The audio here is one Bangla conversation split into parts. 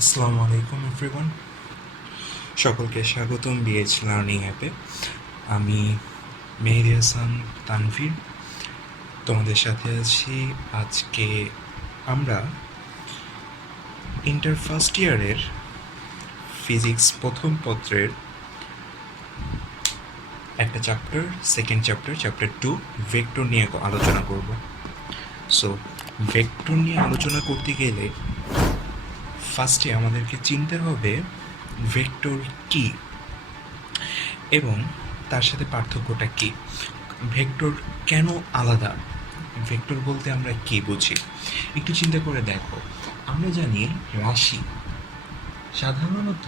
আসসালামু আলাইকুম এভরিওয়ান, সকলকে স্বাগতম বিএইচ লার্নিং অ্যাপে। আমি মেহেদি হাসান তানভীর তোমাদের সাথে আছি। আজকে আমরা ইন্টার ফার্স্ট ইয়ারের ফিজিক্স প্রথম পত্রের একটা চ্যাপ্টার, সেকেন্ড চ্যাপ্টার 2 ভেক্টর নিয়ে আলোচনা করব। সো ভেক্টর নিয়ে আলোচনা করতে গেলে ফার্স্টে আমাদেরকে চিনতে হবে ভেক্টর কী এবং তার সাথে পার্থক্যটা কী, ভেক্টর কেন আলাদা, ভেক্টর বলতে আমরা কী বুঝি। একটু চিন্তা করে দেখো, আমরা জানি রাশি, সাধারণত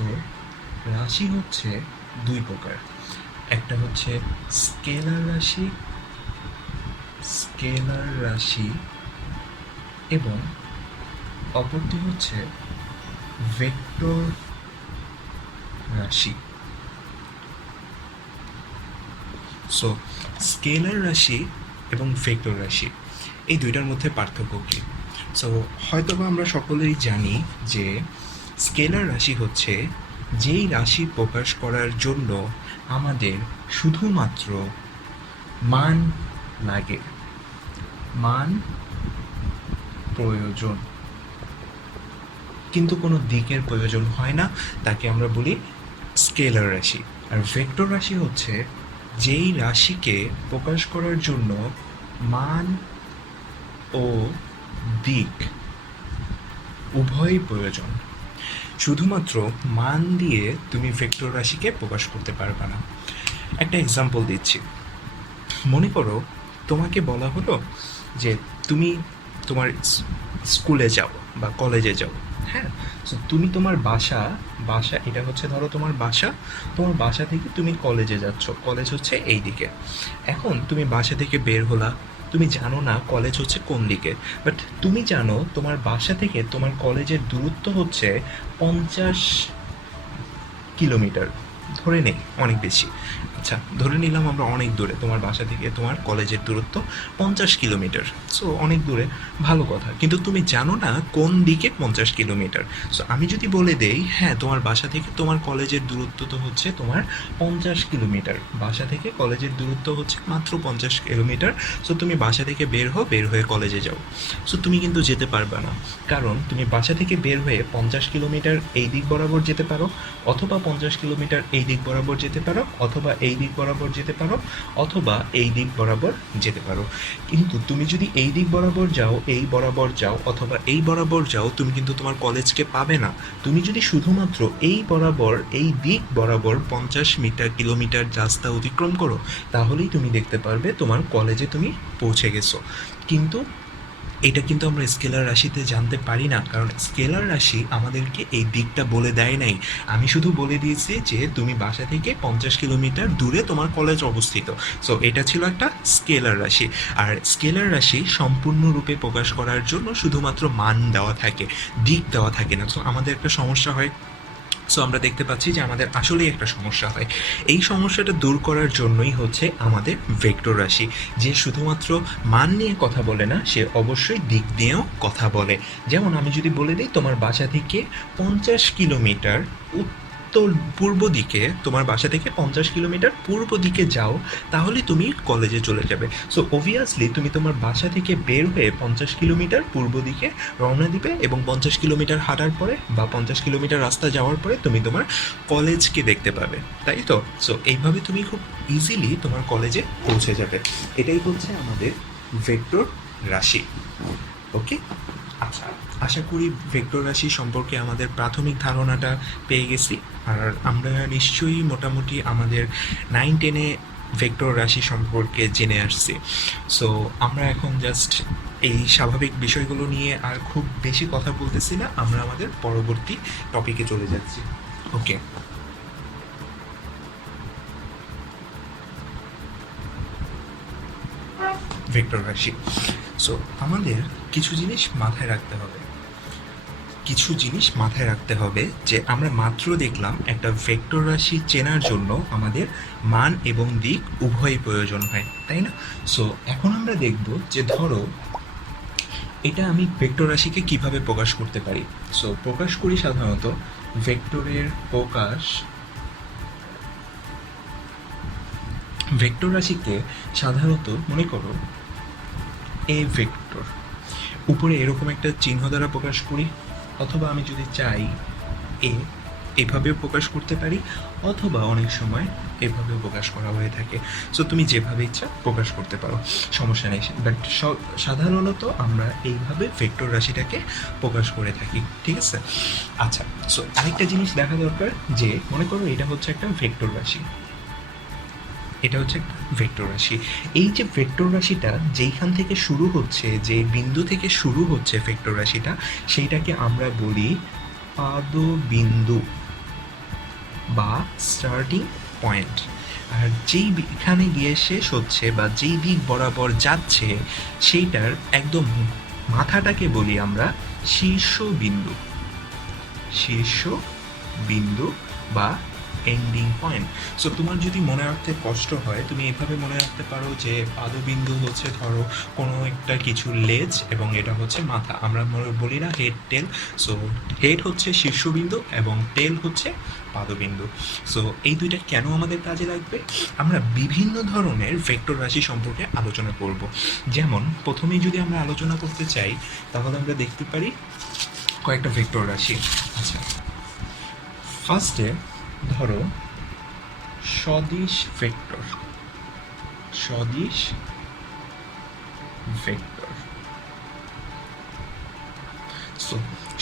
রাশি হচ্ছে দুই প্রকার। একটা হচ্ছে স্কেলার রাশি এবং অপরটি হচ্ছে ভেক্টর রাশি। সো স্কেলার রাশি এবং ভেক্টর রাশি, এই দুইটার মধ্যে পার্থক্য কী? সো হয়তোবা আমরা সকলেই জানি যে স্কেলার রাশি হচ্ছে যেই রাশি প্রকাশ করার জন্য আমাদের শুধুমাত্র মান লাগে, মান প্রয়োজন, কিন্তু কোনো দিকের প্রয়োজন হয় না, তাকে আমরা বলি স্কেলার রাশি। আর ভেক্টর রাশি হচ্ছে যেই রাশিকে প্রকাশ করার জন্য মান ও দিক উভয়ই প্রয়োজন। শুধুমাত্র মান দিয়ে তুমি ভেক্টর রাশিকে প্রকাশ করতে পারবে না। একটা এক্সাম্পল দিচ্ছি। মনে করো তোমাকে বলা হলো যে তুমি তোমার স্কুলে যাও বা কলেজে যাও, হ্যাঁ। সো তুমি তোমার বাসা, এটা হচ্ছে ধরো তোমার বাসা থেকে তুমি কলেজে যাচ্ছ, কলেজ হচ্ছে এই দিকে। এখন তুমি বাসা থেকে বের হলা, তুমি জানো না কলেজ হচ্ছে কোন দিকে, বাট তুমি জানো তোমার বাসা থেকে তোমার কলেজের দূরত্ব হচ্ছে 50 কিলোমিটার। ধরে নেই অনেক বেশি, আচ্ছা ধরে নিলাম আমরা অনেক দূরে, তোমার বাসা থেকে তোমার কলেজের দূরত্ব 50 কিলোমিটার। সো অনেক দূরে, ভালো কথা, কিন্তু তুমি জানো না কোন দিকে 50 কিলোমিটার। সো আমি যদি বলে দেই হ্যাঁ তোমার বাসা থেকে তোমার কলেজের দূরত্ব তো হচ্ছে তোমার 50 কিলোমিটার, বাসা থেকে কলেজের দূরত্ব হচ্ছে মাত্র 50 কিলোমিটার। সো তুমি বাসা থেকে বের হয়ে কলেজে যাও। সো তুমি কিন্তু যেতে পারবে না, কারণ তুমি বাসা থেকে বের হয়ে 50 কিলোমিটার এই দিক বরাবর যেতে পারো, অথবা 50 কিলোমিটার এই দিক বরাবর যেতে পারো, অথবা এই দিক বরাবর যেতে পারো, অথবা এই দিক বরাবর যেতে পারো। কিন্তু তুমি যদি এই দিক বরাবর যাও, এই বরাবর যাও, অথবা এই বরাবর যাও, তুমি কিন্তু তোমার কলেজকে পাবে না। তুমি যদি শুধুমাত্র এই বরাবর, এই দিক বরাবর 50 কিলোমিটার রাস্তা অতিক্রম করো, তাহলেই তুমি দেখতে পারবে তোমার কলেজে তুমি পৌঁছে গেছো। কিন্তু এটা কিন্তু আমরা স্কেলার রাশিতে জানতে পারি না, কারণ স্কেলার রাশি আমাদেরকে এই দিকটা বলে দেয় নাই। আমি শুধু বলে দিয়েছি যে তুমি বাসা থেকে 50 কিলোমিটার দূরে তোমার কলেজ অবস্থিত। সো এটা ছিল একটা স্কেলার রাশি। আর স্কেলার রাশি সম্পূর্ণরূপে প্রকাশ করার জন্য শুধুমাত্র মান দেওয়া থাকে, দিক দেওয়া থাকে না। সো আমাদের একটা সমস্যা হয়। সো আমরা দেখতে পাচ্ছি যে আমাদের আসলেই একটা সমস্যা হয়। এই সমস্যাটা দূর করার জন্যই হচ্ছে আমাদের ভেক্টর রাশি, যে শুধুমাত্র মান নিয়ে কথা বলে না, সে অবশ্যই দিক নিয়েও কথা বলে। যেমন আমি যদি বলে দিই তোমার বাসা থেকে 50 কিলোমিটার পূর্ব দিকে, তোমার বাসা থেকে 50 কিলোমিটার পূর্ব দিকে যাও, তাহলে তুমি কলেজে চলে যাবে। সো অবভিয়াসলি তুমি তোমার বাসা থেকে বের হয়ে 50 কিলোমিটার পূর্ব দিকে রওনা দিবে, এবং 50 কিলোমিটার হাঁটার পরে বা 50 কিলোমিটার রাস্তা যাওয়ার পরে তুমি তোমার কলেজকে দেখতে পাবে, তাই তো? সো এইভাবে তুমি খুব ইজিলি তোমার কলেজে পৌঁছে যাবে। এটাই হচ্ছে আমাদের ভেক্টর রাশি। ওকে, আচ্ছা, আশা করি ভেক্টর রাশি সম্পর্কে আমাদের প্রাথমিক ধারণাটা পেয়ে গেছি। আর আমরা নিশ্চয়ই মোটামুটি আমাদের 9-10-এ ভেক্টর রাশি সম্পর্কে জেনে আসছি। সো আমরা এখন জাস্ট এই স্বাভাবিক বিষয়গুলো নিয়ে আর খুব বেশি কথা বলতেছি না, আমরা আমাদের পরবর্তী টপিকে চলে যাচ্ছি। ওকে, ভেক্টর রাশি। সো আমাদের কিছু জিনিস মাথায় রাখতে হবে, যে আমরা মাত্র দেখলাম একটা ভেক্টর রাশি চেনার জন্য আমাদের মান এবং দিক উভয়ই প্রয়োজন হয়, তাই না? সো এখন আমরা দেখব যে ধরো এটা আমি ভেক্টর রাশিকে কিভাবে প্রকাশ করতে পারি? সো প্রকাশ করি সাধারণত ভেক্টরের প্রকাশ, ভেক্টর রাশিকে সাধারণত মনে করো এ ভেক্টর, উপরে এরকম একটা চিহ্ন দ্বারা প্রকাশ করি, অথবা আমি যদি চাই এ এভাবেও প্রকাশ করতে পারি, অথবা অনেক সময় এভাবেও প্রকাশ করা হয়ে থাকে। সো তুমি যেভাবে ইচ্ছা প্রকাশ করতে পারো, সমস্যা নেই। বাট সাধারণত আমরা এইভাবে ভেক্টর রাশিটাকে প্রকাশ করে থাকি, ঠিক আছে? আচ্ছা, সো আরেকটা জিনিস দেখা দরকার, যে মনে করো এটা হচ্ছে একটা ভেক্টর রাশি, এটা হচ্ছে একটা ভেক্টর রাশি। এই যে ভেক্টর রাশিটা যেইখান থেকে শুরু হচ্ছে, যে বিন্দু থেকে শুরু হচ্ছে ভেক্টর রাশিটা, সেইটাকে আমরা বলি পাদবিন্দু বা স্টার্টিং পয়েন্ট। আর যেই এখানে গিয়ে শেষ হচ্ছে বা যেই দিক বরাবর যাচ্ছে, সেইটার একদম মাথাটাকে বলি আমরা শীর্ষবিন্দু, শীর্ষবিন্দু বা এন্ডিং পয়েন্ট। সো তোমার যদি মনে রাখতে কষ্ট হয়, তুমি এভাবে মনে রাখতে পারো যে পাদবিন্দু হচ্ছে ধরো কোনো একটা কিছু লেজ, এবং এটা হচ্ছে মাথা। আমরা বলি না হেড টেল? সো হেড হচ্ছে শীর্ষবিন্দু এবং টেল হচ্ছে পাদবিন্দু। সো এই দুইটা কেন আমাদের কাজে লাগবে? আমরা বিভিন্ন ধরনের ভেক্টর রাশি সম্পর্কে আলোচনা করব। যেমন প্রথমেই যদি আমরা আলোচনা করতে চাই, তাহলে আমরা দেখতে পারি কয়েকটা ভেক্টর রাশি। আচ্ছা, ফার্স্টে ধরো সদিশ ভেক্টর, সদিশ ভেক্টর। সো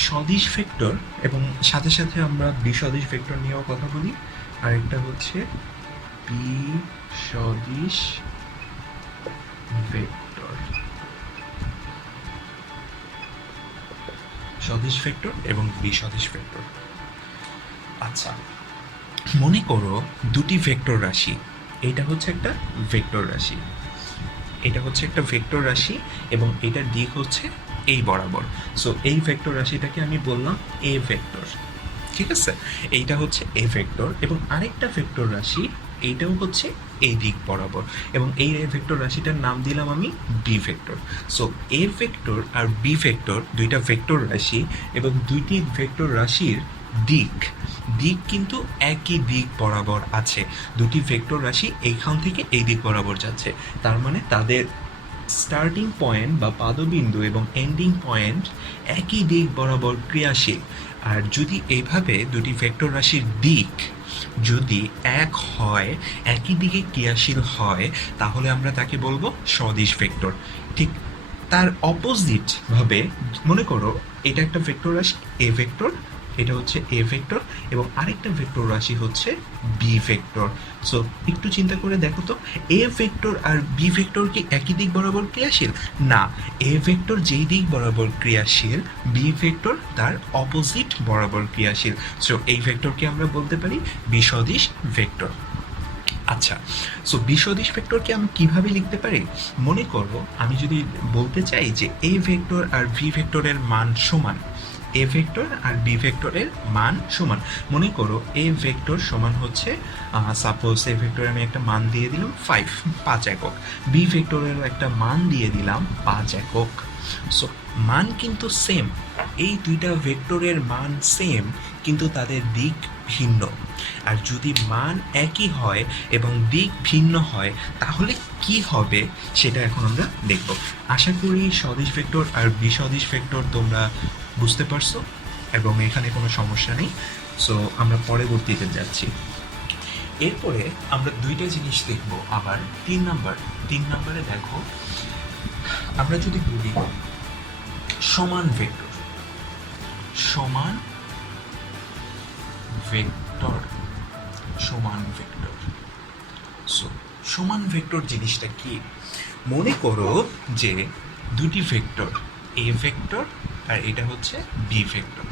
সদিশ ভেক্টর এবং সাথে সাথে আমরা বিসদিশ ভেক্টর নিয়েও কথা বলি। আরেকটা হচ্ছে বিসদিশ ভেক্টর, সদিশ ভেক্টর এবং বিসদিশ ভেক্টর। আচ্ছা, মনে করো দুটি ভেক্টর রাশি, এটা হচ্ছে একটা ভেক্টর রাশি, এটা হচ্ছে একটা ভেক্টর রাশি, এবং এটার দিক হচ্ছে এই বরাবর। সো এই ভেক্টর রাশিটাকে আমি বললাম এ ভেক্টর, ঠিক আছে? এইটা হচ্ছে এ ভেক্টর, এবং আরেকটা ভেক্টর রাশি এইটাও হচ্ছে এই দিক বরাবর, এবং এই ভেক্টর রাশিটার নাম দিলাম আমি B vector. So A vector আর বি ভেক্টর দুইটা ভেক্টর রাশি, এবং দুইটি ভেক্টর রাশির দিক, দিক কিন্তু একই দিক বরাবর আছে। দুটি ভেক্টর রাশি এইখান থেকে এই দিক বরাবর যাচ্ছে, তার মানে তাদের স্টার্টিং পয়েন্ট বা পাদবিন্দু এবং এন্ডিং পয়েন্ট একই দিক বরাবর ক্রিয়াশীল। আর যদি এইভাবে দুটি ভেক্টর রাশির দিক যদি এক হয়, একই দিকে ক্রিয়াশীল হয়, তাহলে আমরা তাকে বলবো সদিশ ভেক্টর। ঠিক তার অপোজিট ভাবে মনে করো এটা একটা ভেক্টর রাশি এ ভেক্টর, এটা হচ্ছে এ ভেক্টর, এবং আরেকটা ভেক্টর রাশি হচ্ছে বি ভেক্টর। সো একটু চিন্তা করে দেখো তো, এ ভেক্টর আর বি ভেক্টর কি একই দিক বরাবর ক্রিয়াশীল? না, এ ভেক্টর যেই দিক বরাবর ক্রিয়াশীল, বি ভেক্টর তার অপোজিট বরাবর ক্রিয়াশীল। সো এই ভেক্টরকে আমরা বলতে পারি বিসদিশ ভেক্টর। আচ্ছা, সো বিসদিশ ভেক্টরকে আমি কিভাবে লিখতে পারি? মনে করো আমি যদি বলতে চাই যে এ ভেক্টর আর ভি ভেক্টরের মান সমান, এ ভেক্টর আর বি ভেক্টরের মান সমান। মনে করো এ ভেক্টর সমান হচ্ছে সাপোজ এ ভেক্টরে আমি একটা মান দিয়ে দিলাম 5 একক, বি ভেক্টরের একটা মান দিয়ে দিলাম 5 একক। সো মান কিন্তু সেম, এই দুইটা ভেক্টরের মান সেম, কিন্তু তাদের দিক ভিন্ন। আর যদি মান একই হয় এবং দিক ভিন্ন হয়, তাহলে কি হবে সেটা এখন আমরা দেখব। আশা করি সদিশ ভেক্টর আর বিসদিশ ভেক্টর তোমরা বুঝতে পারছো এবং এখানে কোনো সমস্যা নেই। সো আমরা পরবর্তীতে যাচ্ছি। এরপরে আমরা দুইটা জিনিস দেখব আবার। 3 নম্বরে দেখো, আমরা যদি বলি সমান ভেক্টর, সমান ভেক্টর, সমান ভেক্টর। সো সমান ভেক্টর জিনিসটা কি? মনে করো যে দুটি ভেক্টর, এ ভেক্টর আর এটা হচ্ছে বি ভেক্টর,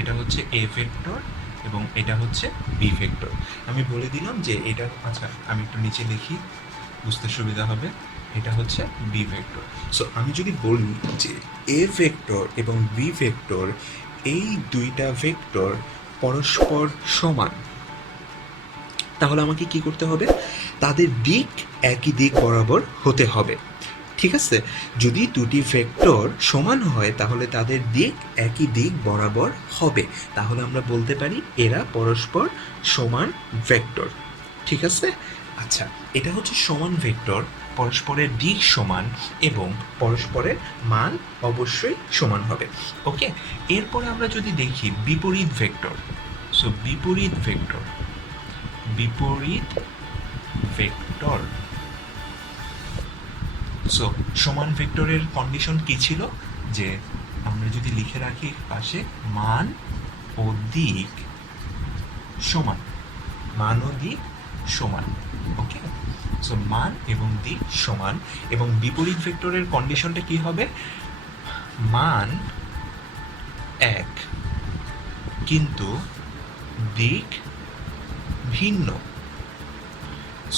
এটা হচ্ছে এ ভেক্টর এবং এটা হচ্ছে বি ভেক্টর। আমি বলে দিলাম যে এটা, আচ্ছা আমি একটু নিচে লিখি বুঝতে সুবিধা হবে, এটা হচ্ছে বি ভেক্টর। সো আমি যদি বলি যে এ ভেক্টর এবং বি ভেক্টর, এই দুইটা ভেক্টর পরস্পর সমান, তাহলে আমাকে কি করতে হবে? তাদের দিক একই দিক বরাবর হতে হবে। ঠিক আছে? যদি দুটি ভেক্টর সমান হয় তাহলে তাদের দিক একই দিক বরাবর হবে, তাহলে আমরা বলতে পারি এরা পরস্পর সমান ভেক্টর। ঠিক আছে? আচ্ছা, এটা হচ্ছে সমান ভেক্টর, পরস্পরের দিক সমান এবং পরস্পরের মান অবশ্যই সমান হবে। ওকে, এরপরে আমরা যদি দেখি বিপরীত ভেক্টর। সো বিপরীত ভেক্টর, বিপরীত ভেক্টর। সো সমান ভেক্টরের কন্ডিশন কি ছিল, যে আমরা যদি লিখে রাখি পাশে মান ও দিক সমান, মান ও দিক সমান। ওকে, সো মান এবং দিক সমান, এবং বিপরীত ভেক্টরের কন্ডিশনটা কি হবে, মান এক কিন্তু দিক ভিন্ন।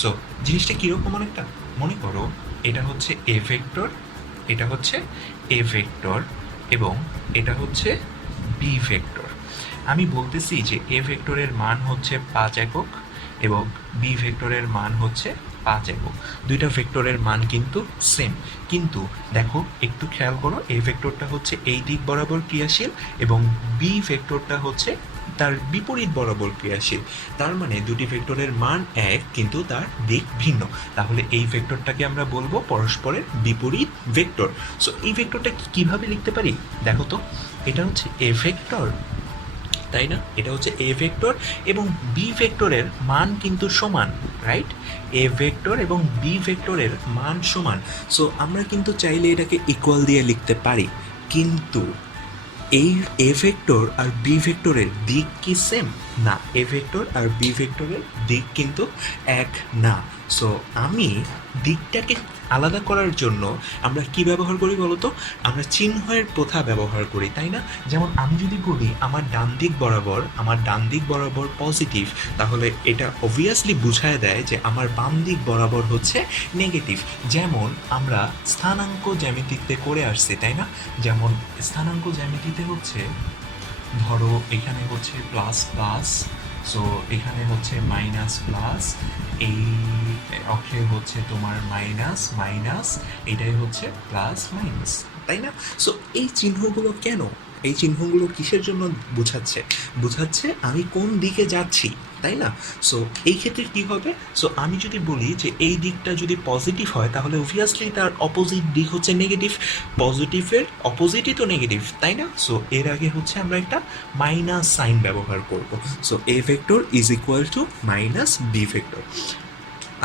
সো জিনিসটা কীরকম অনেকটা মনে করো, এটা হচ্ছে এ ভেক্টর, এটা হচ্ছে এ ভেক্টর এবং এটা হচ্ছে বি ভেক্টর। আমি বলতেছি যে এ ভেক্টরের মান হচ্ছে 5 একক এবং বি ভেক্টরের মান হচ্ছে 5 একক। দুইটা ভেক্টরের মান কিন্তু সেম, কিন্তু দেখো একটু খেয়াল করো, এ ভেক্টরটা হচ্ছে এই দিক বরাবর ক্রিয়াশীল এবং বি ভেক্টরটা হচ্ছে তার বিপরীত বরাবর ক্রিয়াশীল। তার মানে দুটি ভেক্টরের মান এক কিন্তু তার দিক ভিন্ন, তাহলে এই ভেক্টরটাকে আমরা বলবো পরস্পরের বিপরীত ভেক্টর। সো এই ভেক্টরটা কিভাবে লিখতে পারি দেখো তো, এটা হচ্ছে এ ভেক্টর, তাই না? এটা হচ্ছে এ ভেক্টর এবং বি ভেক্টরের মান কিন্তু সমান, রাইট? এ ভেক্টর এবং বি ভেক্টরের মান সমান। সো আমরা কিন্তু চাইলে এটাকে ইকুয়াল দিয়ে লিখতে পারি, কিন্তু এই এ ভেক্টর আর বি ভেক্টরের দিক কি সেম? না, এ ভেক্টর আর বি ভেক্টরের দিক কিন্তু এক না। সো আমি দিকটাকে আলাদা করার জন্য আমরা কি ব্যবহার করি বলো তো? আমরা চিহ্নের প্রথা ব্যবহার করি, তাই না? যেমন আমি যদি বলি আমার ডান দিক বরাবর পজিটিভ, তাহলে এটা অবভিয়াসলি বুঝায় দেয় যে আমার বাম দিক বরাবর হচ্ছে নেগেটিভ। যেমন আমরা স্থানাঙ্ক জ্যামিতিতে করে আসছি, তাই না? যেমন স্থানাঙ্ক জ্যামিতিতে হচ্ছে, ধরো এখানে হচ্ছে প্লাস প্লাস, সো এখানে হচ্ছে মাইনাস প্লাস, এই অক্ষে হচ্ছে তোমার মাইনাস মাইনাস, এটাই হচ্ছে প্লাস মাইনাস, তাই না? সো এই চিহ্নগুলো কেন, এই চিহ্নগুলো কিসের জন্য বোঝাচ্ছে আমি কোন দিকে যাচ্ছি, তাই না? সো এই ক্ষেত্রে কী হবে, সো আমি যদি বলি যে এই দিকটা যদি পজিটিভ হয় তাহলে অবভিয়াসলি তার অপোজিট দিক হচ্ছে নেগেটিভ, পজিটিভের অপোজিটই তো নেগেটিভ, তাই না? সো এর আগে হচ্ছে আমরা একটা মাইনাস সাইন ব্যবহার করব। So A vector is equal to minus B vector.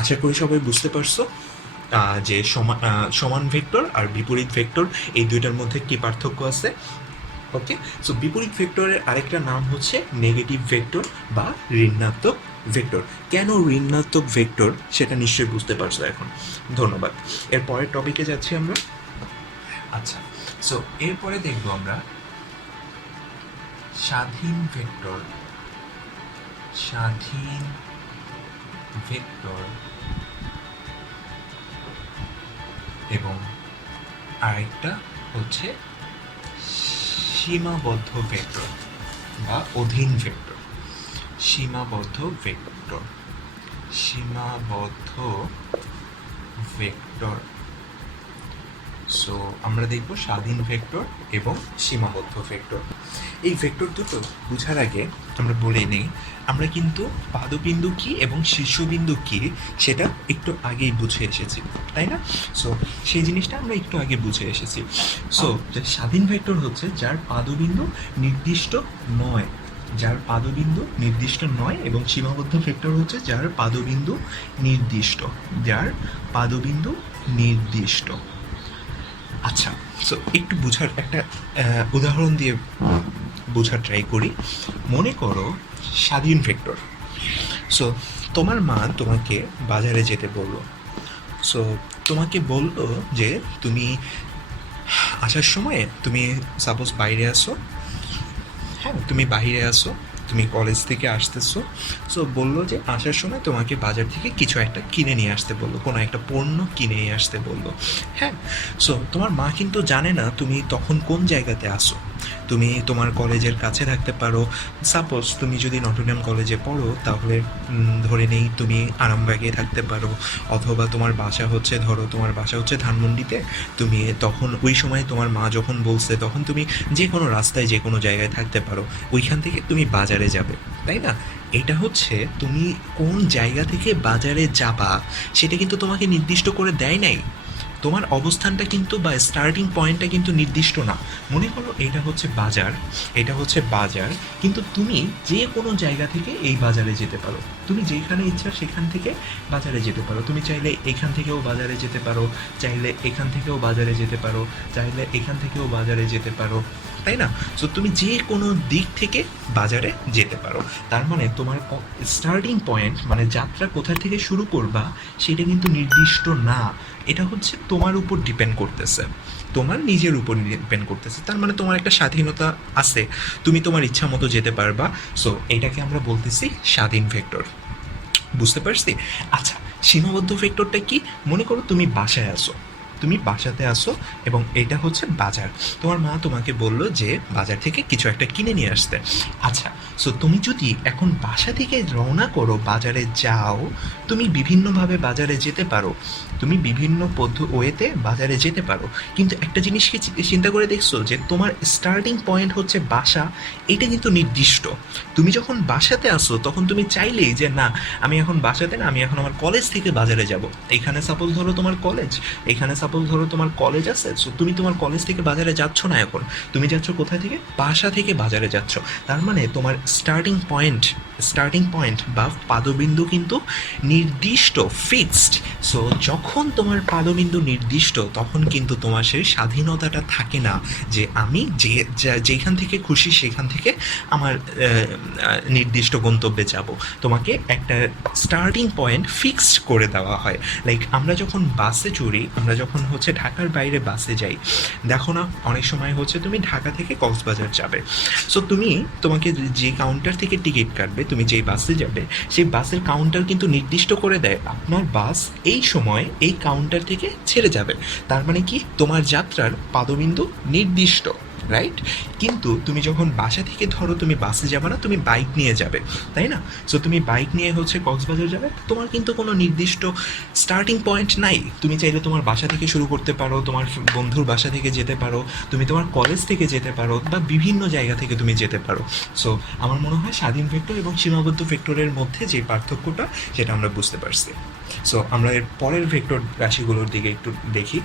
আশা করি সবাই বুঝতে পারছো যে সমান ভেক্টর আর বিপরীত ভেক্টর এই দুইটার মধ্যে কী পার্থক্য আছে। ওকে, সো বিপরীত ভেক্টরের আরেকটা নাম হচ্ছে নেগেটিভ ভেক্টর বা ঋণাত্মক ভেক্টর। কেন ঋণাত্মক ভেক্টর সেটা নিশ্চয়ই বুঝতে পারছো এখন। ধন্যবাদ। এর পরের টপিকে যাচ্ছি আমরা। আচ্ছা, সো এরপরে দেখবো আমরা স্বাধীন ভেক্টর, স্বাধীন ভেক্টর এবং আরেকটা হচ্ছে সীমাবদ্ধ ভেক্টর বা অধীন ভেক্টর। সীমাবদ্ধ ভেক্টর, সীমাবদ্ধ ভেক্টর। সো আমরা দেখব স্বাধীন ভেক্টর এবং সীমাবদ্ধ ভেক্টর। এই ভেক্টর দুটো বোঝার আগে আমরা বলে নেই, আমরা কিন্তু পাদবিন্দু কী এবং শীর্ষবিন্দু কী সেটা একটু আগেই বুঝে এসেছি, তাই না? সো সেই জিনিসটা আমরা একটু আগে বুঝে এসেছি। সো স্বাধীন ভেক্টর হচ্ছে যার পাদবিন্দু নির্দিষ্ট নয়, যার পাদবিন্দু নির্দিষ্ট নয়, এবং সীমাবদ্ধ ভেক্টর হচ্ছে যার পাদবিন্দু নির্দিষ্ট, যার পাদবিন্দু নির্দিষ্ট। আচ্ছা, সো একটু বোঝার একটা উদাহরণ দিয়ে বোঝার ট্রাই করি। মনে করো স্বাধীন ভেক্টর। সো তোমার মা তোমাকে বাজারে যেতে বললো। সো তোমাকে বললো যে তুমি আসার সময় তুমি সাপোজ বাইরে আসো, হ্যাঁ তুমি বাইরে আসো, তুমি কলেজ থেকে আসতেছো। সো বললো যে আসার সময় তোমাকে বাজার থেকে কিছু একটা কিনে নিয়ে আসতে বললো, কোনো একটা পণ্য কিনে নিয়ে আসতে বললো। হ্যাঁ, সো তোমার মা কিন্তু জানে না তুমি তখন কোন জায়গাতে আসো। তুমি তোমার কলেজের কাছে থাকতে পারো। সাপোজ তুমি যদি নটরডেম কলেজে পড়ো তাহলে ধরে নেই তুমি আরামবাগে থাকতে পারো, অথবা তোমার বাসা হচ্ছে, ধরো তোমার বাসা হচ্ছে ধানমন্ডিতে, তুমি তখন ওই সময় তোমার মা যখন বলছে তখন তুমি যে কোনো রাস্তায় যে কোনো জায়গায় থাকতে পারো, ওইখান থেকে তুমি বাজারে যাবে, তাই না? এটা হচ্ছে তুমি কোন জায়গা থেকে বাজারে যাবা সেটা কিন্তু তোমাকে নির্দিষ্ট করে দেয় নাই। তোমার অবস্থানটা কিন্তু বা স্টার্টিং পয়েন্টটা কিন্তু নির্দিষ্ট না। মনে করো এটা হচ্ছে বাজার, এটা হচ্ছে বাজার, কিন্তু তুমি যে কোনো জায়গা থেকে এই বাজারে যেতে পারো। তুমি যেখানে ইচ্ছা সেখান থেকে বাজারে যেতে পারো। তুমি চাইলে এখান থেকেও বাজারে যেতে পারো, চাইলে এখান থেকেও বাজারে যেতে পারো, চাইলে এখান থেকেও বাজারে যেতে পারো, তাই না? সো তুমি যে কোনো দিক থেকে বাজারে যেতে পারো। তার মানে তোমার স্টার্টিং পয়েন্ট মানে যাত্রা কোথা থেকে শুরু করবা সেটা কিন্তু নির্দিষ্ট না। এটা হচ্ছে তোমার উপর ডিপেন্ড করতেছে, তোমার নিজের উপর ডিপেন্ড করতেছে। তার মানে তোমার একটা স্বাধীনতা আছে, তুমি তোমার ইচ্ছা মতো যেতে পারবা। সো এটাকে আমরা বলতেছি স্বাধীন ভেক্টর। বুঝতে পারছি? আচ্ছা, সীমাবদ্ধ ভেক্টরটা কি? মনে করো তুমি বাসায় আসো, তুমি বাসাতে আসো এবং এটা হচ্ছে বাজার। তোমার মা তোমাকে বললো যে বাজার থেকে কিছু একটা কিনে নিয়ে আসতে। আচ্ছা, সো তুমি যদি এখন বাসা থেকে রওনা করো, বাজারে যাও, তুমি বিভিন্নভাবে বাজারে যেতে পারো, তুমি বিভিন্ন ওয়েতে বাজারে যেতে পারো। কিন্তু একটা জিনিস কি চিন্তা করে দেখছো যে তোমার স্টার্টিং পয়েন্ট হচ্ছে বাসা, এটা কিন্তু নির্দিষ্ট। তুমি যখন বাসাতে আসো তখন তুমি চাইলেই যে না, আমি এখন বাসাতে না, আমি এখন আমার কলেজ থেকে বাজারে যাব। এখানে সাপোজ ধরো তোমার কলেজ, এখানে সাপোজ ধরো তোমার কলেজ আছে, সো তুমি তোমার কলেজ থেকে বাজারে যাচ্ছ না, এখন তুমি যাচ্ছ কোথায় থেকে? বাসা থেকে বাজারে যাচ্ছ। তার মানে তোমার স্টার্টিং পয়েন্ট বা পাদবিন্দু কিন্তু নির্দিষ্ট, ফিক্সড। সো যখন তোমার পাদবিন্দু নির্দিষ্ট তখন কিন্তু তোমার সেই স্বাধীনতাটা থাকে না যে আমি যেখান থেকে খুশি সেখান থেকে আমার নির্দিষ্ট গন্তব্যে যাব। তোমাকে একটা স্টার্টিং পয়েন্ট ফিক্সড করে দেওয়া হয়। লাইক আমরা যখন বাসে চড়ি, আমরা যখন হচ্ছে ঢাকার বাইরে বাসে যাই, দেখো না অনেক সময় হচ্ছে তুমি ঢাকা থেকে কক্সবাজার যাবে, সো তোমাকে যে কাউন্টার থেকে টিকিট কাটবে, তুমি যেই বাসে যাবে সেই বাসের কাউন্টার কিন্তু নির্দিষ্ট করে দেয় আপনার বাস এই সময় এই কাউন্টার থেকে ছেড়ে যাবে। তার মানে কি তোমার যাত্রার পাদবিন্দু নির্দিষ্ট, রাইট? কিন্তু তুমি যখন বাসা থেকে ধরো তুমি বাসে যাবে না, তুমি বাইক নিয়ে যাবে, তাই না? সো তুমি বাইক নিয়ে হচ্ছে কক্সবাজার যাবে, তোমার কিন্তু কোনো নির্দিষ্ট স্টার্টিং পয়েন্ট নাই। তুমি চাইলে তোমার বাসা থেকে শুরু করতে পারো, তোমার বন্ধুর বাসা থেকে যেতে পারো, তুমি তোমার কলেজ থেকে যেতে পারো, বা বিভিন্ন জায়গা থেকে তুমি যেতে পারো। সো আমার মনে হয় স্বাধীন ভেক্টর এবং সীমাবদ্ধ ভেক্টরের মধ্যে যে পার্থক্যটা সেটা আমরা বুঝতে পারছি। সো আমরা এর পরের ভেক্টর রাশিগুলোর দিকে একটু দেখি।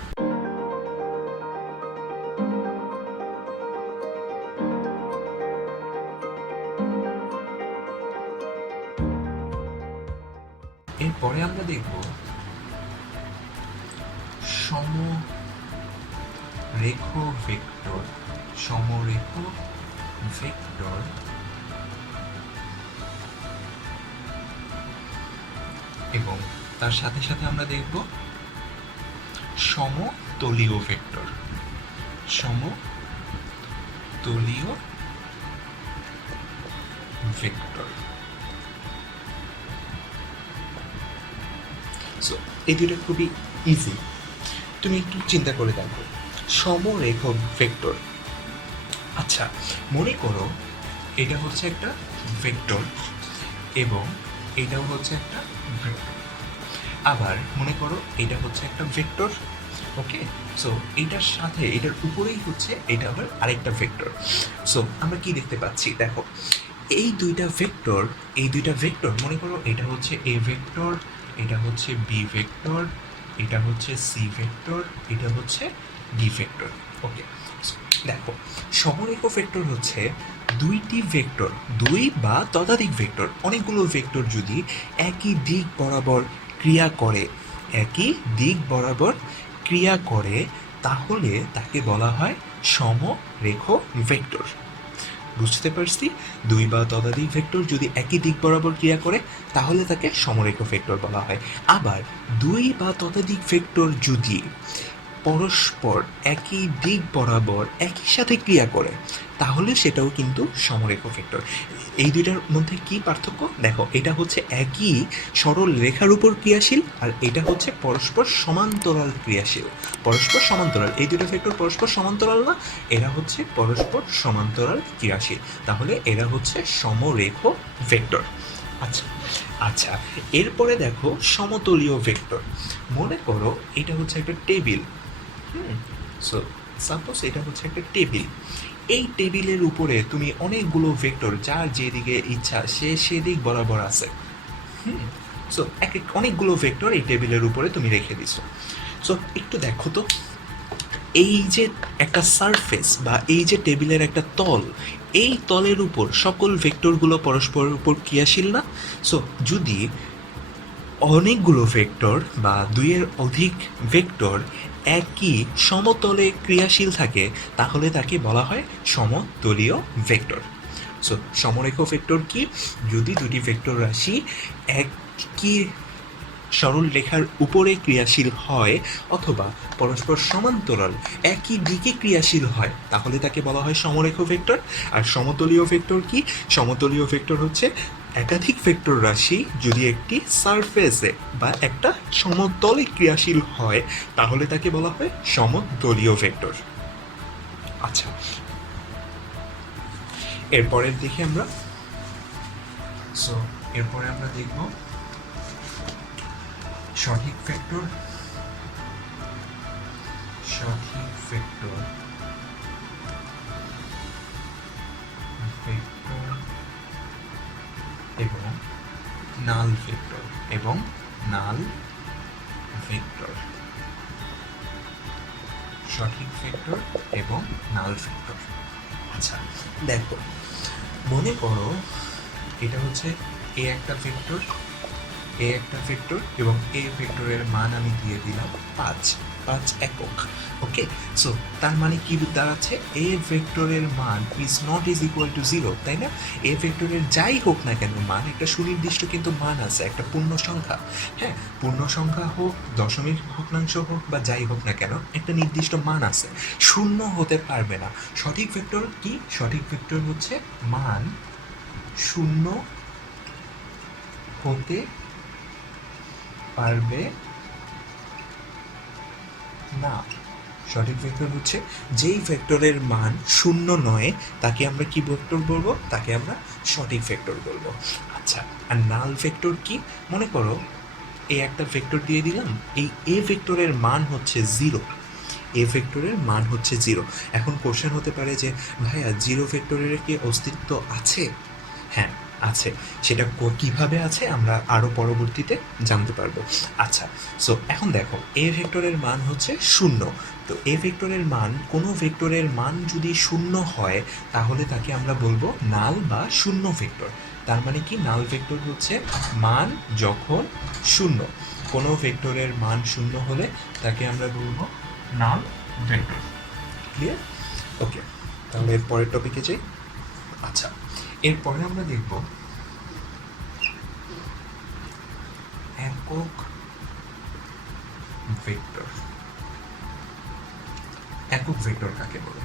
এরপরে আমরা দেখব সমরেখ ভেক্টর। সমরেখ ভেক্টর এবং তার সাথে সাথে আমরা দেখব সমতলীয় ভেক্টর। সমতলীয় ভেক্টর। সো এই দুটো খুবই ইজি, তুমি একটু চিন্তা করে দেখো। সমরেখ ভেক্টর, আচ্ছা মনে করো এটা হচ্ছে একটা ভেক্টর এবং এটাও হচ্ছে একটা ভেক্টর। আবার মনে করো এটা হচ্ছে একটা ভেক্টর, ওকে? সো এটার সাথে এটার উপরেই হচ্ছে এটা আবার আরেকটা ভেক্টর। সো আমরা কি দেখতে পাচ্ছি দেখো, এই দুইটা ভেক্টর মনে করো এটা হচ্ছে এ ভেক্টর, এটা হচ্ছে বি ভেক্টর, এটা হচ্ছে সি ভেক্টর, এটা হচ্ছে ডি ভেক্টর, ওকে? দেখো সমরেখ ভেক্টর হচ্ছে দুইটি ভেক্টর, দুই বা ততোধিক ভেক্টর, অনেকগুলো ভেক্টর যদি একই দিক বরাবর ক্রিয়া করে তাহলে তাকে বলা হয় সমরেখ ভেক্টর। বুঝতে পারছি? দুই বা ততোধিক ভেক্টর যদি একই দিক বরাবর ক্রিয়া করে তাহলে তাকে সমরেখ ভেক্টর বলা হয়। আবার দুই বা ততোধিক ভেক্টর যদি পরস্পর একই দিক বরাবর একই সাথে ক্রিয়া করে তাহলে সেটাও কিন্তু সমরেখ ভেক্টর। এই দুইটার মধ্যে কি পার্থক্য দেখো, এটা হচ্ছে একই সরল রেখার উপর ক্রিয়াশীল, আর এটা হচ্ছে পরস্পর সমান্তরাল ক্রিয়াশীল। পরস্পর সমান্তরাল, এই দুটো ভেক্টর পরস্পর সমান্তরাল না, এরা হচ্ছে পরস্পর সমান্তরাল ক্রিয়াশীল, তাহলে এরা হচ্ছে সমরেখ ভেক্টর। আচ্ছা আচ্ছা, এরপরে দেখো সমতলীয় ভেক্টর। মনে করো এটা হচ্ছে একটা টেবিল। সো সাপোজ এটা হচ্ছে একটা টেবিল। এই টেবিলের উপরে তুমি অনেকগুলো ভেক্টর, যার যেদিকে ইচ্ছা সে সেদিক বরাবর আছে। সো অনেকগুলো ভেক্টর এই টেবিলের উপরে তুমি রেখে দিছো। সো একটু দেখো তো, এই যে একটা সারফেস বা এই যে টেবিলের একটা তল, এই তলের উপর সকল ভেক্টরগুলো পরস্পরের উপর ক্রিয়াশীল না? সো যদি অনেকগুলো ভেক্টর বা দুইয়ের অধিক ভেক্টর একই সমতলে ক্রিয়াশীল থাকে, তাহলে তাকে বলা হয় সমতলীয় ভেক্টর। সো সমরেখ ভেক্টর কি? যদি দুটি ভেক্টর রাশি একই সরল রেখার উপরে ক্রিয়াশীল হয় অথবা পরস্পর সমান্তরাল একই দিকে ক্রিয়াশীল হয়, তাহলে তাকে বলা হয় সমরেখ ভেক্টর। আর সমতলীয় ভেক্টর কি? সমতলীয় ভেক্টর হচ্ছে একাধিক ভেক্টর রাশি যদি একটি সারফেসে বা একটা সমতলে ক্রিয়াশীল হয়, তাহলে তাকে বলা হয় সমতলীয় ভেক্টর। আচ্ছা, এরপরের দেখি আমরা। সো এরপরে আমরা দেখব সঠিক ভেক্টর, সঠিক ভেক্টর, ভেক্টর এবং নাল ভেক্টর, এবং নাল ভেক্টর, সঠিক ভেক্টর এবং নাল ভেক্টর। আচ্ছা দেখো, মনে করো এটা হচ্ছে এ একটা ভেক্টর, এ একটা ভেক্টর, এবং এ ভেক্টরের মান আমি দিয়ে দিলাম 5 একক। ওকে, সো তার মানে কি দাঁড়াচ্ছে? এ ভেক্টরের মান ইজ ইকুয়াল টু 0, তাই না? এ ভেক্টরের যাই হোক না কেন মান, একটা সুনির্দিষ্ট কিন্তু মান আছে, একটা পূর্ণ সংখ্যা। হ্যাঁ, পূর্ণ সংখ্যা হোক, দশমিক ভগ্নাংশ হোক, বা যাই হোক না কেন, একটা নির্দিষ্ট মান আছে, শূন্য হতে পারবে না। সঠিক ভেক্টর কি? সঠিক ভেক্টর হচ্ছে মান শূন্য হতে পারবে না। সঠিক ভেক্টর হচ্ছে যেই ভেক্টরের মান শূন্য নয়, তাকে আমরা কি ভেক্টর বলবো? তাকে আমরা সঠিক ভেক্টর বলবো। আচ্ছা, আর নাল ভেক্টর কি? মনে করো এই একটা ভেক্টর দিয়ে দিলাম, এই এ ভেক্টরের মান হচ্ছে 0, এ ভেক্টরের মান হচ্ছে 0। এখন কোশ্চেন হতে পারে যে ভাইয়া 0 ভেক্টরের কি অস্তিত্ব আছে? হ্যাঁ আছে। সেটা কিভাবে আছে আমরা আরও পরবর্তীতে জানতে পারবো। আচ্ছা, সো এখন দেখো এ ভেক্টরের মান হচ্ছে 0। তো এ ভেক্টরের মান, কোনো ভেক্টরের মান যদি 0 হয়, তাহলে তাকে আমরা বলবো নাল বা শূন্য ভেক্টর। তার মানে কি? নাল ভেক্টর হচ্ছে মান যখন 0, কোনো ভেক্টরের মান 0 হলে তাকে আমরা বলবো নাল ভেক্টর। ক্লিয়ার? ওকে, তাহলে এর পরের টপিকে যাই। আচ্ছা, এরপরে আমরা দেখব একক ভেক্টর। একক ভেক্টর কাকে বলে?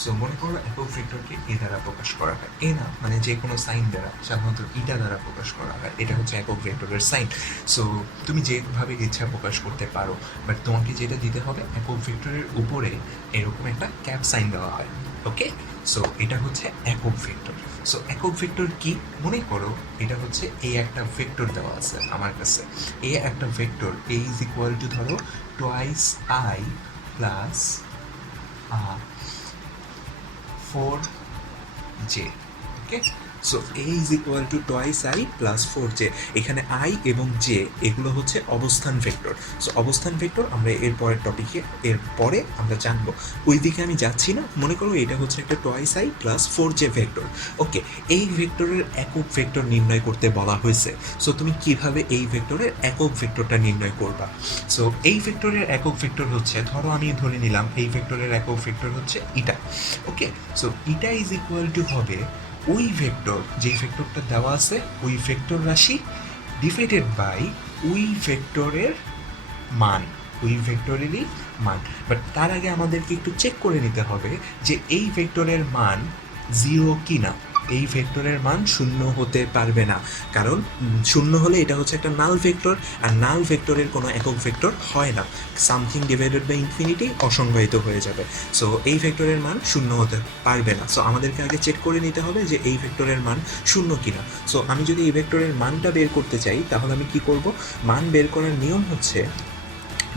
সো মনে করো একক ভেক্টরকে এ দ্বারা প্রকাশ করা হয়। এ না, মানে যে কোনো সাইন দ্বারা, সাধারণত ইটা দ্বারা প্রকাশ করা হয়। এটা হচ্ছে একক ভেক্টরের সাইন। সো তুমি যেভাবে ইচ্ছা প্রকাশ করতে পারো, বাট তোমাকে যেটা দিতে হবে, একক ভেক্টরের উপরে এরকম একটা ক্যাপ সাইন দেওয়া হয়। ওকে, সো এটা হচ্ছে একক ভেক্টর। সো একক ভেক্টর কি? মনে করো এটা হচ্ছে এ একটা ভেক্টর দেওয়া আছে আমার কাছে। এ একটা vector, A is equal to ধরো twice I plus 4j। Okay, so A is equal to twice I plus 4j। এখানে আই এবং জে এগুলো হচ্ছে অবস্থান ভেক্টর। সো অবস্থান ভেক্টর আমরা এর পরের টপিকে, এর পরে আমরা জানবো। ওই দিকে আমি যাচ্ছি না। মনে করো এটা হচ্ছে একটা twice I plus 4j vector. Okay, এই ভেক্টরের একক ভেক্টর নির্ণয় করতে বলা হয়েছে। সো তুমি কিভাবে এই ভেক্টরের একক ভেক্টরটা নির্ণয় করবা? সো এই ভেক্টরের একক ভেক্টর হচ্ছে, ধরো আমি ধরে নিলাম এই ভেক্টরের একক ভেক্টর হচ্ছে ইটা। ওকে, সো ইটা ইজ ইকুয়াল টু হবে ওই ভেক্টর, যেই ভেক্টরটা দেওয়া আছে, ওই ভেক্টর রাশি ডিভাইডেড বাই ওই ভেক্টরের মান, ওই ভেক্টরেরই মান। বাট তার আগে আমাদেরকে একটু চেক করে নিতে হবে যে এই ভেক্টরের মান 0 কি না। এই ভেক্টরের মান শূন্য হতে পারবে না, কারণ শূন্য হলে এটা হচ্ছে একটা নাল ভেক্টর, আর নাল ভেক্টরের কোনো একক ভেক্টর হয় না। সামথিং ডিভাইডেড বাই ইনফিনিটি অসংজ্ঞায়িত হয়ে যাবে। সো এই ভেক্টরের মান শূন্য হতে পারবে না। সো আমাদেরকে আগে চেক করে নিতে হবে যে এই ভেক্টরের মান শূন্য কিনা। সো আমি যদি এই ভেক্টরের মানটা বের করতে চাই, তাহলে আমি কি করব? মান বের করার নিয়ম হচ্ছে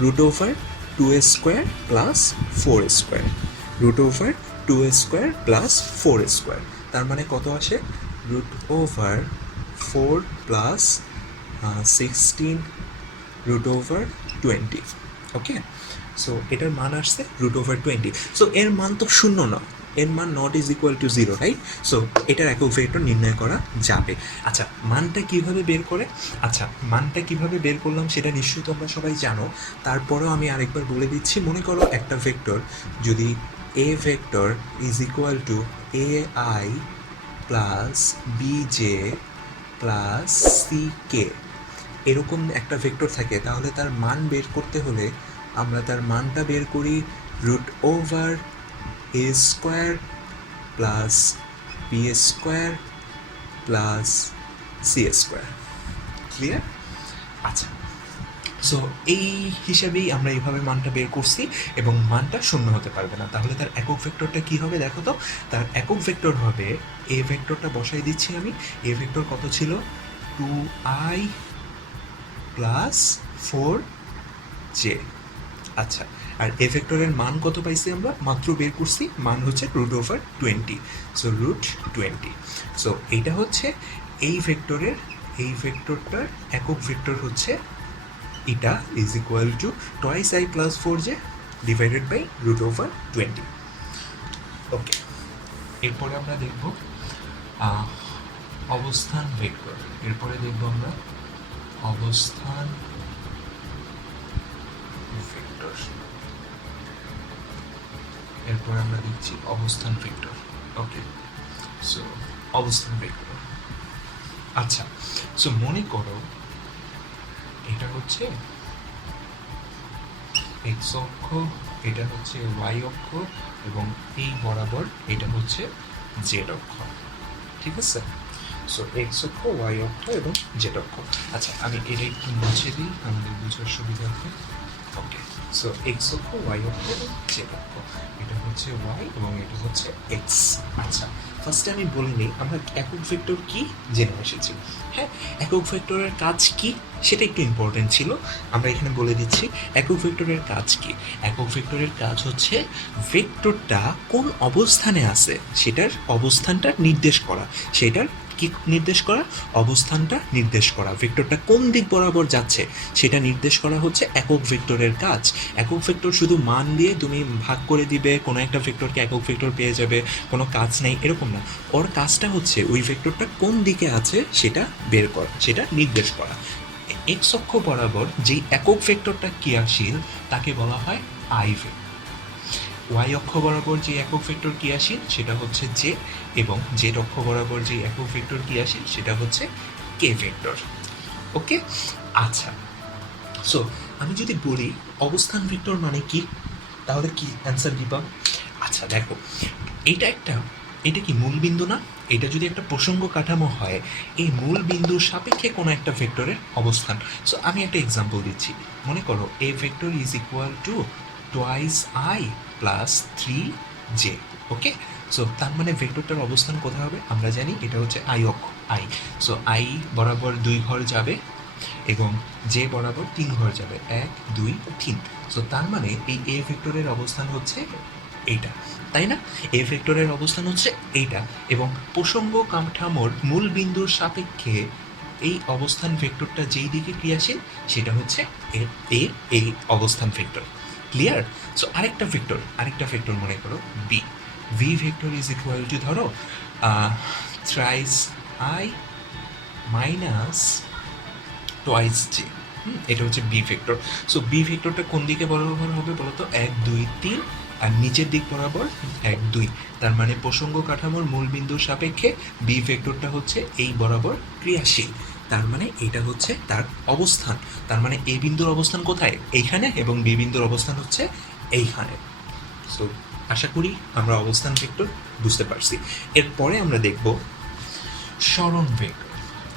√2a² plus 4a², √2a² plus 4a²। তার মানে কত আসে? √4 প্লাস 16 √20। ওকে, সো এটার মান আসছে √20। সো এর মান তো শূন্য না, এর মান not is equal two 0, right? So এটার একক ভেক্টর নির্ণয় করা যাবে। আচ্ছা, মানটা কীভাবে বের করে? আচ্ছা, মানটা কীভাবে বের করলাম সেটা নিশ্চয়ই তোমরা সবাই জানো। তারপরেও আমি আরেকবার বলে দিচ্ছি। মনে করো একটা ভেক্টর যদি এ vector is equal two AI plus BJ plus CK, এরকম একটা ভেক্টর থাকে, তাহলে তার মান বের করতে হলে আমরা তার মানটা বের করি √a² plus b² plus c²। Clear? আচ্ছা, সো এই হিসাবেই আমরা এইভাবে মানটা বের করছি, এবং মানটা শূন্য হতে পারবে না। তাহলে তার একক ভেক্টরটা কী হবে দেখো তো? তার একক ভেক্টর হবে, এ ভেক্টরটা বসাই দিচ্ছি আমি। এ ভেক্টর কত ছিল? 2i plus 4j। আচ্ছা, আর এ ভেক্টরের মান কত পাইছি আমরা? মাত্র বের করছি, মান হচ্ছে √20। সো √20। সো এইটা হচ্ছে এই ভেক্টরটার একক ভেক্টর হচ্ছে এটা is equal to 2i plus 4j divided by √20। Okay, এরপরে আমরা দেখব অবস্থান ভেক্টর। এরপরে দেখব আমরা অবস্থান ভেক্টর। এরপর আমরা দেখছি অবস্থান ভেক্টর। ওকে, সো অবস্থান ভেক্টর। আচ্ছা, সো মনে করো এটা হচ্ছে এক্স অক্ষ, এটা হচ্ছে ওয়াই অক্ষ, এবং এই বরাবর এটা হচ্ছে জেড অক্ষ। ঠিক আছে? সো এক্স অক্ষ, ওয়াই অক্ষ এবং জেড অক্ষ। আচ্ছা, আমি এটা একটু মুছে দিই আমাদের বোঝার সুবিধার্থে। ওকে, সো এক্স অক্ষ, ওয়াই অক্ষ এবং জেড অক্ষ, এটা হচ্ছে ওয়াই এবং এটা হচ্ছে এক্স। আচ্ছা, ফার্স্টে আমি বলে নিই আমরা একক ভেক্টর কি জেনে এসেছি। হ্যাঁ, একক ভেক্টরের কাজ কি সেটা একটু ইম্পর্টেন্ট ছিল, আমরা এখানে বলে দিচ্ছি। একক ভেক্টরের কাজ কি? একক ভেক্টরের কাজ হচ্ছে ভেক্টরটা কোন অবস্থানে আছে সেটার অবস্থানটা নির্দেশ করা। সেটার কি নির্দেশ করা? অবস্থানটা নির্দেশ করা। ভেক্টরটা কোন দিক বরাবর যাচ্ছে সেটা নির্দেশ করা হচ্ছে একক ভেক্টরের কাজ। একক ভেক্টর শুধু মান দিয়ে তুমি ভাগ করে দিবে, কোনো একটা ভেক্টরকে একক ভেক্টর পেয়ে যাবে, কোনো কাজ নেই, এরকম না। ওর কাজটা হচ্ছে ওই ভেক্টরটা কোন দিকে আছে সেটা বের করা, সেটা নির্দেশ করা। এক্স অক্ষ বরাবর যেই একক ভেক্টরটা ক্রিয়াশীল তাকে বলা হয় আই ভেক্টর। ওয়াই অক্ষ বরাবর যে একক ভেক্টর ক্রিয়াশীল সেটা হচ্ছে জে, এবং জেড অক্ষ বরাবর যে একক ভেক্টর ক্রিয়াশীল সেটা হচ্ছে কে ভেক্টর। ওকে, আচ্ছা, সো আমি যদি বলি অবস্থান ভেক্টর মানে কি, তাহলে কি অ্যান্সার দিবা? আচ্ছা দেখো, এটা কি মূল বিন্দু না? এটা যদি একটা প্রসঙ্গ কাঠামো হয়, এই মূল বিন্দুর সাপেক্ষে কোনো একটা ভেক্টরের অবস্থান। সো আমি একটা এক্সাম্পল দিচ্ছি। মনে করো এ vector is equal to 2i plus 3j। Okay, so তার মানে ভেক্টরটার অবস্থান কোথায় হবে? আমরা জানি এটা হচ্ছে আই অক্ষ, আই। সো আই বরাবর 2 ঘর যাবে এবং জে বরাবর 3 ঘর যাবে, 1 2 3। সো তার মানে এই এ ভেক্টরের অবস্থান হচ্ছে এইটা, তাই না? এ ভেক্টরের অবস্থান হচ্ছে এইটা, এবং প্রসঙ্গ কাঠামোর মূল বিন্দুর সাপেক্ষে এই অবস্থান ভেক্টরটা যেই দিকে ক্রিয়াশীল সেটা হচ্ছে এই অবস্থান ভেক্টর। ক্লিয়ার? সো আরেকটা ভেক্টর মনে করো B. V vector is equal to ধরো thrice I minus twice J. এটা হচ্ছে বি ভেক্টর। সো বি ভেক্টরটা কোন দিকে বরাবর হবে বলো তো? 1 2 3, আর নিচের দিক বরাবর 1 2। তার মানে প্রসঙ্গ কাঠামোর মূল বিন্দুর সাপেক্ষে বি ভেক্টরটা হচ্ছে এই বরাবর ক্রিয়াশীল। তার মানে এটা হচ্ছে তার অবস্থান। তার মানে এ বিন্দুর অবস্থান কোথায়? এইখানে, এবং বি বিন্দুর অবস্থান হচ্ছে এইখানে। সো আশা করি আমরা অবস্থান ভেক্টর বুঝতে পারছি। এরপরে আমরা দেখব সরণ ভেক্টর।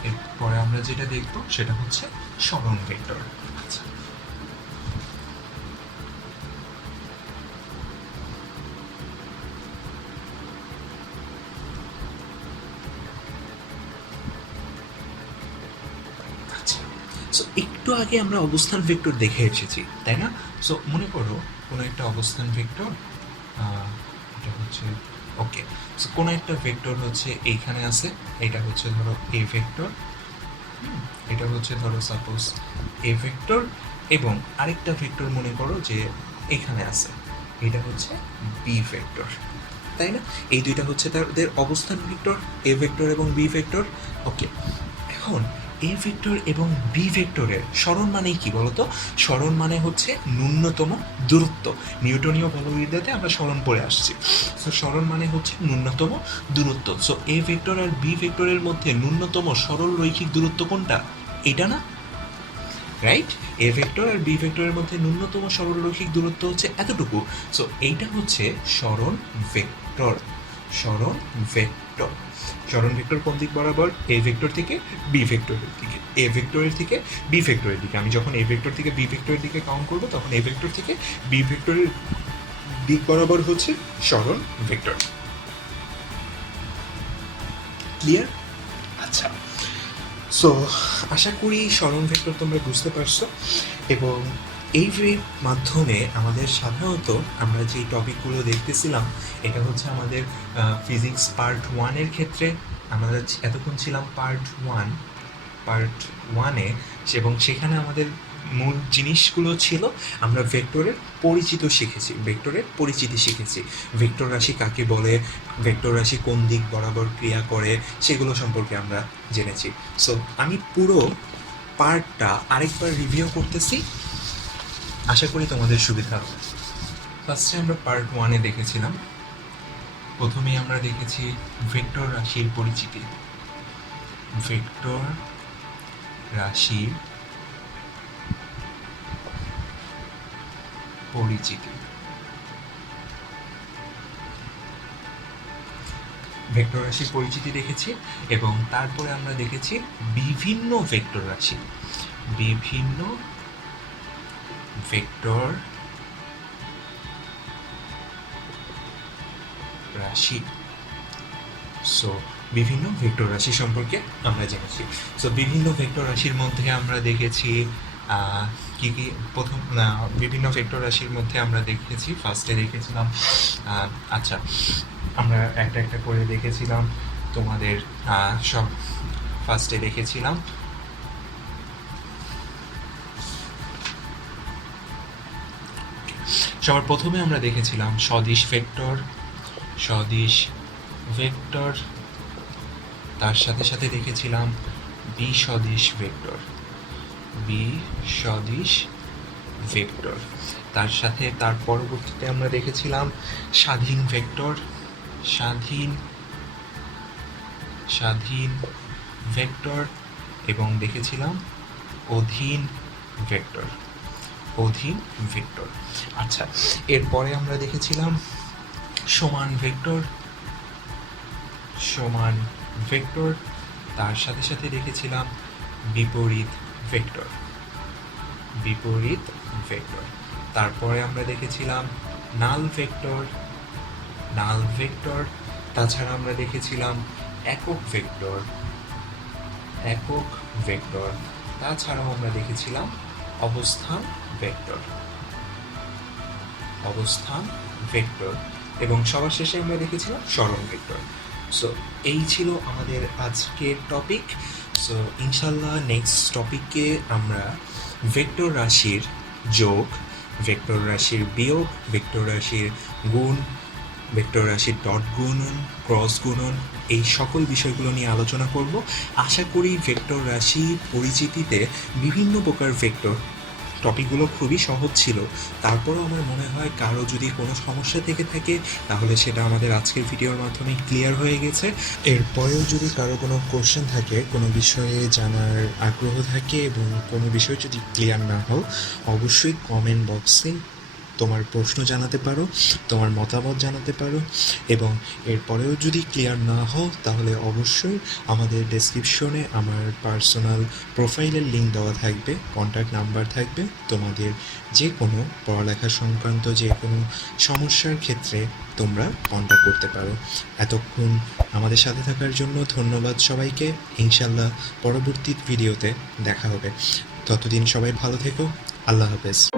এরপরে আমরা যেটা দেখব সেটা হচ্ছে সরণ ভেক্টর। আচ্ছা, সো একটু আগে আমরা অবস্থান ভেক্টর দেখে এসেছি, তাই না? সো মনে করো কোনো একটা অবস্থান ভেক্টর, এটা হচ্ছে ওকে। সো কোনো একটা ভেক্টর হচ্ছে এইখানে আছে, এটা হচ্ছে ধরো এ ভেক্টর, এটা হচ্ছে ধরো সাপোজ এ ভেক্টর, এবং আরেকটা ভেক্টর মনে করো যে এখানে আছে, এটা হচ্ছে বি ভেক্টর, তাই না? এই দুইটা হচ্ছে তাদের অবস্থান ভেক্টর, এ ভেক্টর এবং বি ভেক্টর। ওকে, এখন এ ভেক্টর এবং বি ভেক্টরের সরণ মানে কি বলতো? সরণ মানে হচ্ছে ন্যূনতম দূরত্ব। নিউটনীয় বলবিদ্যাতে আমরা সরণ পড়ে আসছি। সো সরণ মানে হচ্ছে ন্যূনতম দূরত্ব। সো এ ভেক্টর আর বি ভেক্টরের মধ্যে ন্যূনতম সরল রৈখিক দূরত্ব কোনটা? এটা না, রাইট? এ ভেক্টর আর বি ভেক্টরের মধ্যে ন্যূনতম সরলরৈখিক দূরত্ব হচ্ছে এতটুকু। সো এইটা হচ্ছে সরণ ভেক্টর। সরণ ভেক্টর, সরণ ভেক্টর কোন দিক বরাবর? এ ভেক্টর থেকে বি ভেক্টরের দিকে, এ ভেক্টরের থেকে বি ভেক্টরের দিকে। আমি যখন এ ভেক্টর থেকে বি ভেক্টরের দিকে কাউন্ট করবো, তখন এ ভেক্টর থেকে বি ভেক্টরের দিক বরাবর হচ্ছে সরণ ভেক্টর। ক্লিয়ার? আচ্ছা, সো আশা করি সরণ ভেক্টর তোমরা বুঝতে পারছো, এবং এই মাধ্যমে আমাদের সাধারণত আমরা যে টপিকগুলো দেখতেছিলাম, এটা হচ্ছে আমাদের ফিজিক্স পার্ট 1-এর ক্ষেত্রে আমরা এতক্ষণ ছিলাম পার্ট 1-এ, এবং সেখানে আমাদের মূল জিনিসগুলো ছিল আমরা ভেক্টরের পরিচিত শিখেছি, ভেক্টরের পরিচিতি শিখেছি, ভেক্টর রাশি কাকে বলে, ভেক্টর রাশি কোন দিক বরাবর ক্রিয়া করে, সেগুলো সম্পর্কে আমরা জেনেছি। সো আমি পুরো পার্টটা আরেকবার রিভিউ করতেছি, আশা করি তোমাদের সুবিধা হবে। ফার্স্টে আমরা পার্ট 1-এ দেখেছিলাম, প্রথমেই আমরা দেখেছি ভেক্টর রাশির পরিচিতি। ভেক্টর রাশির পরিচিতি, ভেক্টর রাশির পরিচিতি দেখেছি, এবং তারপরে আমরা দেখেছি বিভিন্ন ভেক্টর রাশি, বিভিন্ন ভেক্টর রাশি। সো বিভিন্ন ভেক্টর রাশি সম্পর্কে আমরা জেনেছি। সো বিভিন্ন ভেক্টর রাশির মধ্যে আমরা দেখেছি কি কি, বিভিন্ন ভেক্টর রাশির মধ্যে আমরা দেখেছি, ফার্স্টে দেখেছিলাম, আচ্ছা আমরা একটা একটা করে দেখেছিলাম তোমাদের সব। ফার্স্টে দেখেছিলাম সবার প্রথমে আমরা দেখেছিলাম সদিশ ভেক্টর, সদিশ ভেক্টর, তার সাথে সাথে দেখেছিলাম বিসদিশ ভেক্টর, বিসদিশ ভেক্টর, তার সাথে তার পরবর্তীতে আমরা দেখেছিলাম স্বাধীন ভেক্টর, স্বাধীন ভেক্টর, এবং দেখেছিলাম অধীন ভেক্টর, অধীন ভেক্টর। আচ্ছা, এরপরে আমরা দেখেছিলাম সমান ভেক্টর, সমান ভেক্টর, তার সাথে সাথে দেখেছিলাম বিপরীত ভেক্টর, বিপরীত ভেক্টর। তারপরে আমরা দেখেছিলাম নাল ভেক্টর, নাল ভেক্টর। তাছাড়া আমরা দেখেছিলাম একক ভেক্টর, একক ভেক্টর। তাছাড়াও আমরা দেখেছিলাম অবস্থান ভেক্টর, অবস্থান ভেক্টর, এবং সবার শেষে আমরা দেখেছিলাম সরণ ভেক্টর। সো এই ছিল আমাদের আজকের টপিক। সো ইনশাল্লাহ নেক্সট টপিকে আমরা ভেক্টর রাশির যোগ, ভেক্টর রাশির বিয়োগ, ভেক্টর রাশির গুণ, ভেক্টর রাশির ডট গুণন, ক্রস গুণন, এই সকল বিষয়গুলো নিয়ে আলোচনা করব। আশা করি ভেক্টর রাশি পরিচিতিতে বিভিন্ন প্রকার ভেক্টর টপিকগুলো খুবই সহজ ছিল। তারপরও আমার মনে হয় কারো যদি কোনো সমস্যা থেকে থাকে, তাহলে সেটা আমাদের আজকের ভিডিওর মাধ্যমে ক্লিয়ার হয়ে গেছে। এরপরেও যদি কারো কোনো কোশ্চেন থাকে, কোনো বিষয়ে জানার আগ্রহ থাকে, এবং কোনো বিষয় যদি ক্লিয়ার না হয়, অবশ্যই কমেন্ট বক্সে তোমার প্রশ্ন জানাতে পারো, তোমার মতামত জানাতে পারো, এবং এরপরেও যদি ক্লিয়ার না হও তাহলে অবশ্যই আমাদের ডেসক্রিপশনে আমার পার্সোনাল প্রোফাইলের লিঙ্ক দেওয়া থাকবে, কন্ট্যাক্ট নাম্বার থাকবে। তোমাদের যে কোনো পড়ালেখা সংক্রান্ত যে কোনো সমস্যার ক্ষেত্রে তোমরা কন্ট্যাক্ট করতে পারো। এতক্ষণ আমাদের সাথে থাকার জন্য ধন্যবাদ সবাইকে। ইনশাল্লাহ পরবর্তী ভিডিওতে দেখা হবে। ততদিন সবাই ভালো থেকো। আল্লাহ হাফেজ।